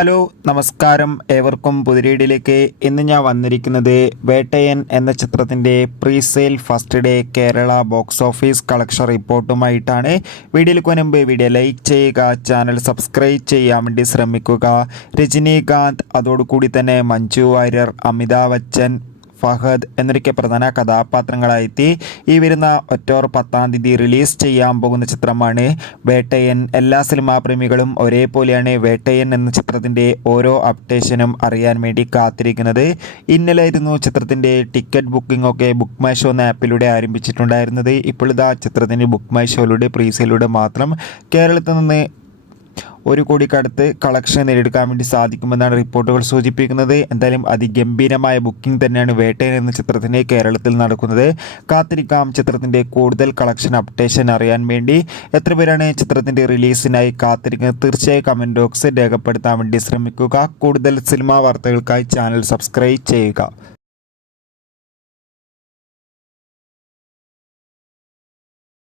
Hello നമസ്കാരം, ഏവർക്കും പുതിരീടിലേക്ക്. ഇന്ന് ഞാൻ വന്നിരിക്കുന്നത് വേട്ടയൻ എന്ന ചിത്രത്തിൻ്റെ presale first day Kerala box office collection റിപ്പോർട്ടുമായിട്ടാണ്. വീഡിയോയിലേക്ക് മുൻപ് വീഡിയോ ലൈക്ക് ചെയ്യുക, ചാനൽ സബ്സ്ക്രൈബ് ചെയ്യാൻ വേണ്ടി ശ്രമിക്കുക. രജനീകാന്ത്, അതോടുകൂടി തന്നെ മഞ്ജു വാര്യർ, അമിതാഭ് ബച്ചൻ, ഫഹദ് എന്നൊക്കെ പ്രധാന കഥാപാത്രങ്ങളായെത്തി ഈ വരുന്ന ഒക്ടോബർ 10-ാം തീയതി റിലീസ് ചെയ്യാൻ പോകുന്ന ചിത്രമാണ് വേട്ടയൻ. എല്ലാ സിനിമാ പ്രേമികളും ഒരേപോലെയാണ് വേട്ടയൻ എന്ന ചിത്രത്തിൻ്റെ ഓരോ അപ്ഡേഷനും അറിയാൻ വേണ്ടി കാത്തിരിക്കുന്നത്. ഇന്നലെയായിരുന്നു ചിത്രത്തിൻ്റെ ടിക്കറ്റ് ബുക്കിംഗ് ഒക്കെ ബുക്ക് മൈ ഷോ എന്ന ആപ്പിലൂടെ ആരംഭിച്ചിട്ടുണ്ടായിരുന്നത്. ഇപ്പോൾ ഇതാ ചിത്രത്തിൻ്റെ ബുക്ക് മൈ ഷോയിലൂടെ പ്രീസെയിലൂടെ മാത്രം കേരളത്തിൽ നിന്ന് 1 കോടിക്കടുത്ത് കളക്ഷൻ നേടിയെടുക്കാൻ വേണ്ടി സാധിക്കുമെന്നാണ് റിപ്പോർട്ടുകൾ സൂചിപ്പിക്കുന്നത്. എന്തായാലും അതിഗംഭീരമായ ബുക്കിംഗ് തന്നെയാണ് വേട്ടയൻ എന്ന ചിത്രത്തിന് കേരളത്തിൽ നടക്കുന്നത്. കാത്തിരിക്കാം ചിത്രത്തിൻ്റെ കൂടുതൽ കളക്ഷൻ അപ്ഡേഷൻ അറിയാൻ വേണ്ടി. എത്ര പേരാണ് ചിത്രത്തിൻ്റെ റിലീസിനായി കാത്തിരിക്കുന്നത്? തീർച്ചയായും കമൻറ്റ് ബോക്സിൽ രേഖപ്പെടുത്താൻ വേണ്ടി ശ്രമിക്കുക. കൂടുതൽ സിനിമാ വാർത്തകൾക്കായി ചാനൽ സബ്സ്ക്രൈബ് ചെയ്യുക.